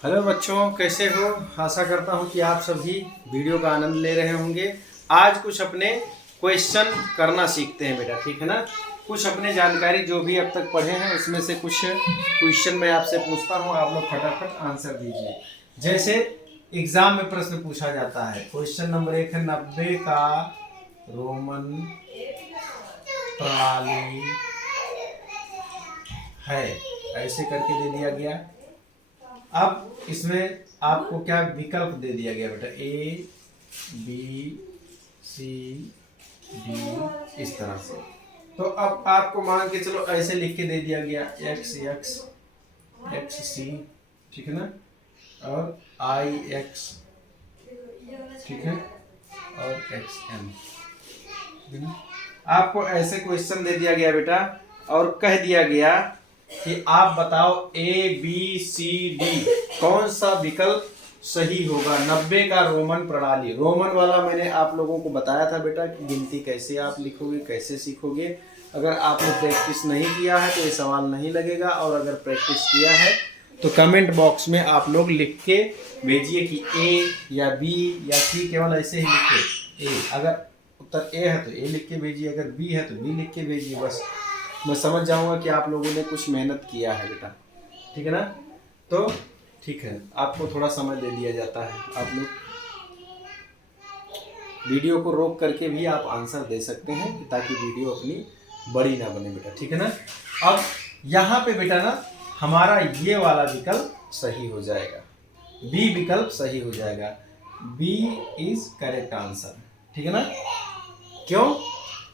Hello बच्चों, कैसे हो। आशा करता हूँ कि आप सभी वीडियो का आनंद ले रहे होंगे। आज कुछ अपने क्वेश्चन करना सीखते हैं बेटा, ठीक है ना। कुछ अपने जानकारी जो भी अब तक पढ़े हैं उसमें से कुछ क्वेश्चन मैं आपसे पूछता हूँ, आप लोग फटाफट आंसर दीजिए। जैसे एग्जाम में प्रश्न पूछा जाता है। क्वेश्चन नंबर 1 है 90 का रोमन प्रणाली है, ऐसे करके दे दिया गया। अब इसमें आपको क्या विकल्प दे दिया गया बेटा, ए बी सी डी, इस तरह से। तो अब आपको मान के चलो ऐसे लिख के दे दिया गया, एक्स एक्स एक्स सी, ठीक है ना, और आई एक्स, ठीक है, और एक्स एम, ठीक है ना। आपको ऐसे क्वेश्चन दे दिया गया बेटा, और कह दिया गया कि आप बताओ ए बी सी डी कौन सा विकल्प सही होगा। 90 का रोमन प्रणाली, रोमन वाला मैंने आप लोगों को बताया था बेटा कि गिनती कैसे आप लिखोगे, कैसे सीखोगे। अगर आपने प्रैक्टिस नहीं किया है तो ये सवाल नहीं लगेगा, और अगर प्रैक्टिस किया है तो कमेंट बॉक्स में आप लोग लिख के भेजिए कि ए या बी या सी, केवल ऐसे ही लिखे ए। अगर उत्तर ए है तो ए लिख के भेजिए, अगर बी है तो बी लिख के भेजिए। बस मैं समझ जाऊंगा कि आप लोगों ने कुछ मेहनत किया है बेटा, ठीक है ना। तो ठीक है, आपको थोड़ा समय दे दिया जाता है, आप लोग वीडियो को रोक करके भी आप आंसर दे सकते हैं ताकि वीडियो अपनी बड़ी ना बने बेटा, ठीक है ना। अब यहाँ पे बेटा ना हमारा ये वाला विकल्प सही हो जाएगा, बी विकल्प सही हो जाएगा। बी इज करेक्ट आंसर, ठीक है ना। क्यों?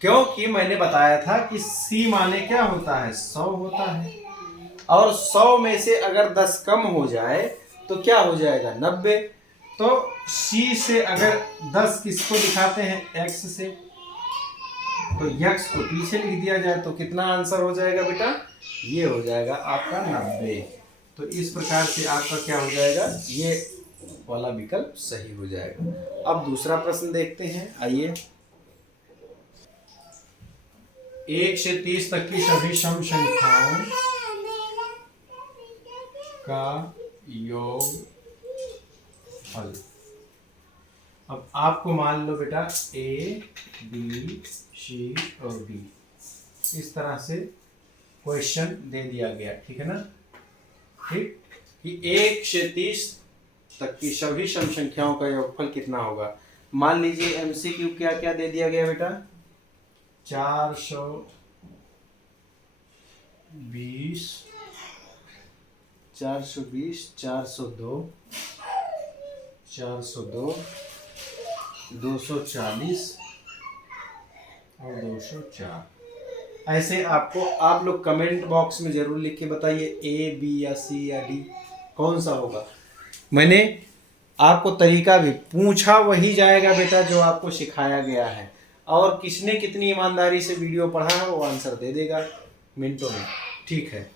क्योंकि मैंने बताया था कि सी माने क्या होता है, 100 होता है, और 100 में से अगर 10 कम हो जाए तो क्या हो जाएगा, 90। तो सी से अगर 10 किसको दिखाते हैं, एक्स से, तो एक्स को पीछे लिख दिया जाए तो कितना आंसर हो जाएगा बेटा, ये हो जाएगा आपका 90। तो इस प्रकार से आपका क्या हो जाएगा, ये वाला विकल्प सही हो जाएगा। अब दूसरा प्रश्न देखते हैं, आइए। 1 से 30 तक की सभी सम संख्याओं का योग फल। अब आपको मान लो बेटा ए बी सी और डी, इस तरह से क्वेश्चन दे दिया गया, ठीक है ना। ठीक, कि 1 से 30 तक की सभी सम संख्याओं का योगफल कितना होगा। मान लीजिए एमसीक्यू क्या क्या दे दिया गया बेटा, 420 420 402 402 240 और 204। ऐसे आपको, आप लोग कमेंट बॉक्स में जरूर लिख के बताइए ए बी या सी या डी कौन सा होगा। मैंने आपको तरीका भी पूछा वही जाएगा बेटा जो आपको सिखाया गया है, और किसने कितनी ईमानदारी से वीडियो पढ़ा है वो आंसर दे देगा मिनटों में, ठीक है।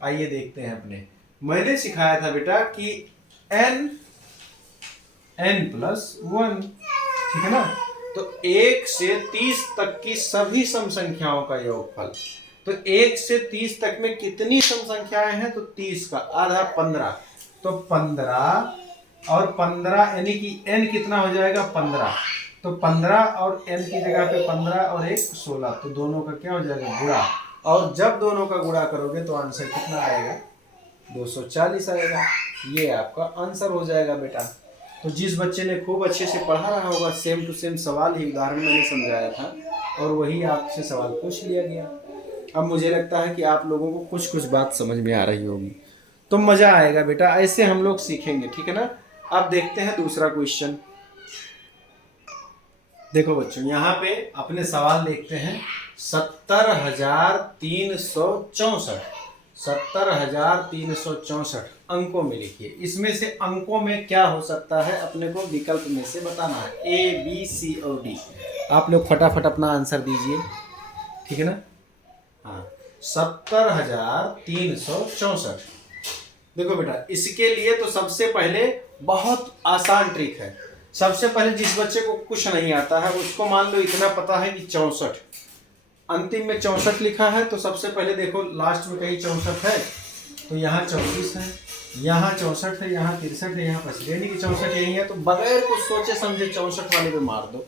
आइए देखते हैं अपने, मैंने सिखाया था बेटा कि n+1, ठीक है ना। तो 1 से 30 तक की सभी सम संख्याओं का योगफल, तो 1 से 30 तक में कितनी सम संख्याएं हैं, तो 30 का आधा 15, तो 15 और 15 यानी कि n कितना हो जाएगा, 15। तो 15 और n की जगह पे 15 और 1 16, तो दोनों का क्या हो जाएगा, गुणा। और जब दोनों का गुणा करोगे तो आंसर कितना आएगा, 240 आएगा। ये आपका आंसर हो जाएगा बेटा। तो जिस बच्चे ने खूब अच्छे से पढ़ा रहा होगा, सेम टू सेम सवाल ही उदाहरण मैंने समझाया था और वही आपसे सवाल पूछ लिया गया। अब मुझे लगता है कि आप लोगों को कुछ कुछ बात समझ में आ रही होगी, तो मज़ा आएगा बेटा, ऐसे हम लोग सीखेंगे, ठीक है ना। अब देखते हैं दूसरा क्वेश्चन। देखो बच्चों, यहाँ पे अपने सवाल देखते हैं। 70,364 70,364 अंकों में लिखिए। इसमें से अंकों में क्या हो सकता है अपने को विकल्प में से बताना है, ए बी सी और डी। आप लोग फटाफट अपना आंसर दीजिए, ठीक है ना। हाँ, 70,364। देखो बेटा, इसके लिए तो सबसे पहले बहुत आसान ट्रिक है। सबसे पहले जिस बच्चे को कुछ नहीं आता है उसको मान लो इतना पता है कि 64, अंतिम में 64 लिखा है, तो सबसे पहले देखो लास्ट में कहीं 64 है, तो यहाँ 34 है, यहाँ 64 है, यहाँ 63 है, यहाँ 65, यानी कि 64 यही है। तो बगैर कुछ सोचे समझे 64 वाले पे मार दो,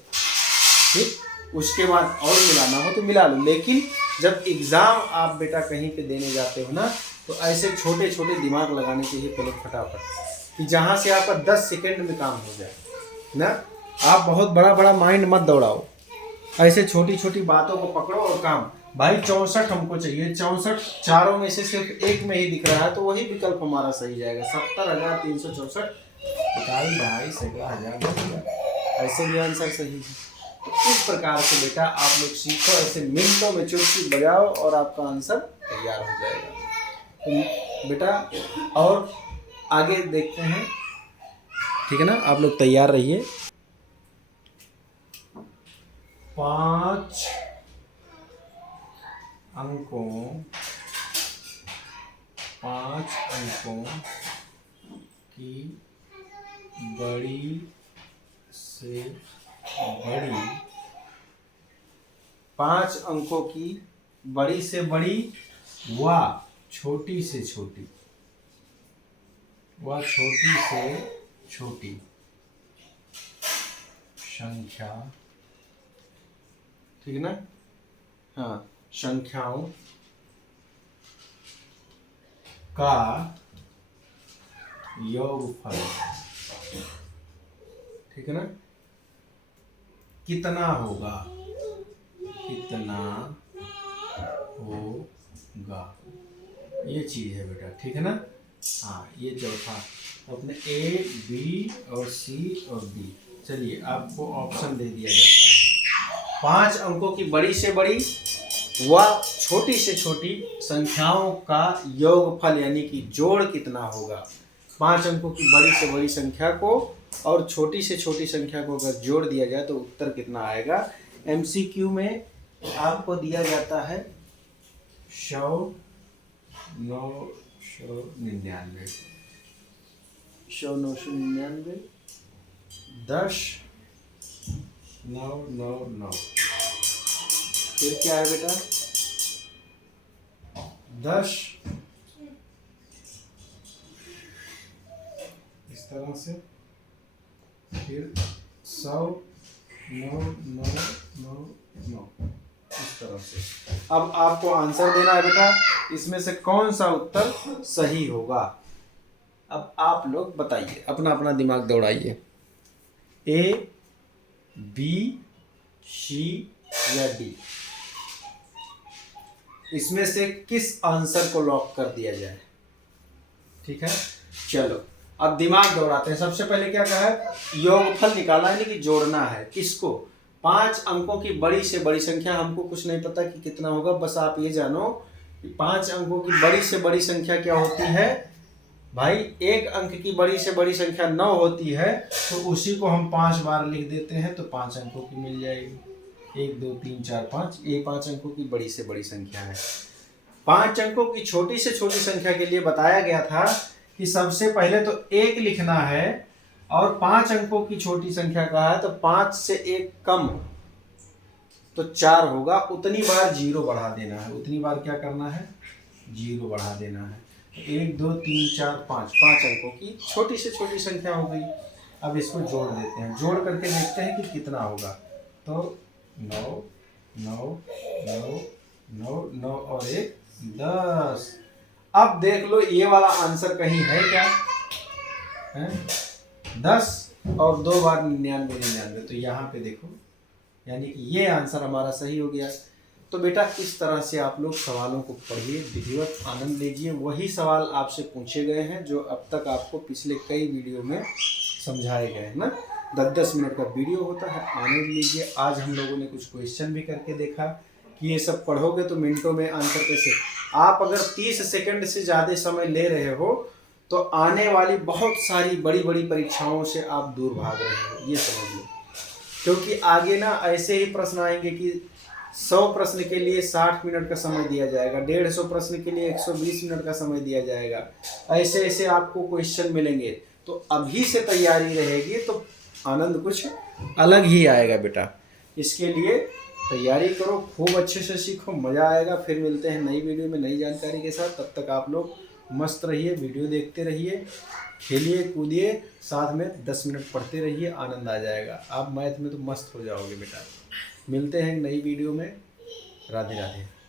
ठीक। उसके बाद और मिलाना हो तो मिला लो। लेकिन जब एग्जाम आप बेटा कहीं पे देने जाते हो ना, तो ऐसे छोटे छोटे दिमाग लगाने चाहिए पहले फटाफट, कि जहाँ से आपका 10 सेकंड में काम हो जाए ना। आप बहुत बड़ा बड़ा माइंड मत दौड़ाओ, ऐसे छोटी छोटी बातों को पकड़ो और काम। भाई 64 हमको चाहिए, 64 चारों में से सिर्फ एक में ही दिख रहा है, तो वही विकल्प हमारा सही जाएगा। 70,364 इकाई ढाई सैकड़ा हजार, ऐसे भी आंसर सही है। तो इस प्रकार से बेटा आप लोग सीखो, ऐसे मिनटों में चुटकी बजाओ और आपका आंसर तैयार हो जाएगा। तो बेटा और आगे देखते हैं, ठीक है ना। आप लोग तैयार रहिए। 5 अंकों की बड़ी से बड़ी, 5 अंकों की बड़ी से बड़ी व छोटी से छोटी, छोटी से छोटी संख्या, ठीक है ना। हाँ, संख्याओं का योगफल, ठीक है ना, कितना होगा, कितना होगा, ये चीज है बेटा, ठीक है ना। हाँ, ये चौथा अपने ए बी और सी और डी। चलिए आपको ऑप्शन दे दिया जाता है। 5 अंकों की बड़ी से बड़ी व छोटी से छोटी संख्याओं का योगफल, यानी कि जोड़ कितना होगा। 5 अंकों की बड़ी से बड़ी संख्या को और छोटी से छोटी संख्या को अगर जोड़ दिया जाए तो उत्तर कितना आएगा। MCQ में आपको दिया जाता है 100, 999, 100, 999, 10, 999। फिर क्या है बेटा, 10 इस तरह से, फिर 100, 999 इस तरह से। अब आपको आंसर देना है बेटा, इसमें से कौन सा उत्तर सही होगा। अब आप लोग बताइए, अपना अपना दिमाग दौड़ाइए। A, B, C या D, इसमें से किस आंसर को लॉक कर दिया जाए। ठीक है, चलो अब दिमाग दौड़ाते हैं। सबसे पहले क्या कहा है, योगफल निकालना है, यानी कि जोड़ना है। किसको, 5 अंकों की बड़ी से बड़ी संख्या। हमको कुछ नहीं पता कि कितना होगा, बस आप ये जानो कि 5 अंकों की बड़ी से बड़ी संख्या क्या होती है भाई। 1 अंक की बड़ी से बड़ी संख्या 9 होती है, तो उसी को हम 5 बार लिख देते हैं तो 5 अंकों की मिल जाएगी। 1 2 3 4 5, ये 5 अंकों की बड़ी से बड़ी संख्या है। 5 अंकों की छोटी से छोटी संख्या के लिए बताया गया था कि सबसे पहले तो 1 लिखना है, और 5 अंकों की छोटी संख्या का है तो 5 से 1 कम तो 4 होगा। उतनी बार 0 बढ़ा देना है, उतनी बार क्या करना है, 0 बढ़ा देना है। 1 2 3 4 5, 5 अंकों की छोटी से छोटी संख्या हो गई। अब इसको जोड़ देते हैं, जोड़ करके देखते हैं कि कितना होगा। तो 9 9 9 9 9 और 1 10। अब देख लो ये वाला आंसर कहीं है क्या है, 10 और 2 बार 99 99, तो यहाँ पे देखो, यानी कि ये आंसर हमारा सही हो गया। तो बेटा इस तरह से आप लोग सवालों को पढ़िए, विधिवत आनंद लीजिए। वही सवाल आपसे पूछे गए हैं जो अब तक आपको पिछले कई वीडियो में समझाए गए हैं ना। 10-10 मिनट का वीडियो होता है, आनंद लीजिए। आज हम लोगों ने कुछ क्वेश्चन भी करके देखा कि ये सब पढ़ोगे तो मिनटों में आंसर कैसे। आप अगर 30 सेकंड से ज़्यादा समय ले रहे हो तो आने वाली बहुत सारी बड़ी बड़ी परीक्षाओं से आप दूर भाग रहे हो, ये समझ लो। क्योंकि आगे ना ऐसे ही प्रश्न आएंगे कि 100 प्रश्न के लिए 60 मिनट का समय दिया जाएगा, 150 प्रश्न के लिए 120 मिनट का समय दिया जाएगा। ऐसे ऐसे आपको क्वेश्चन मिलेंगे, तो अभी से तैयारी रहेगी तो आनंद कुछ अलग ही आएगा बेटा। इसके लिए तैयारी करो, खूब अच्छे से सीखो, मज़ा आएगा। फिर मिलते हैं नई वीडियो में नई जानकारी के साथ। तब तक आप लोग मस्त रहिए, वीडियो देखते रहिए, खेलिए कूदिए, साथ में 10 मिनट पढ़ते रहिए, आनंद आ जाएगा। आप मैथ में तो मस्त हो जाओगे बेटा। मिलते हैं नई वीडियो में। राधे राधे।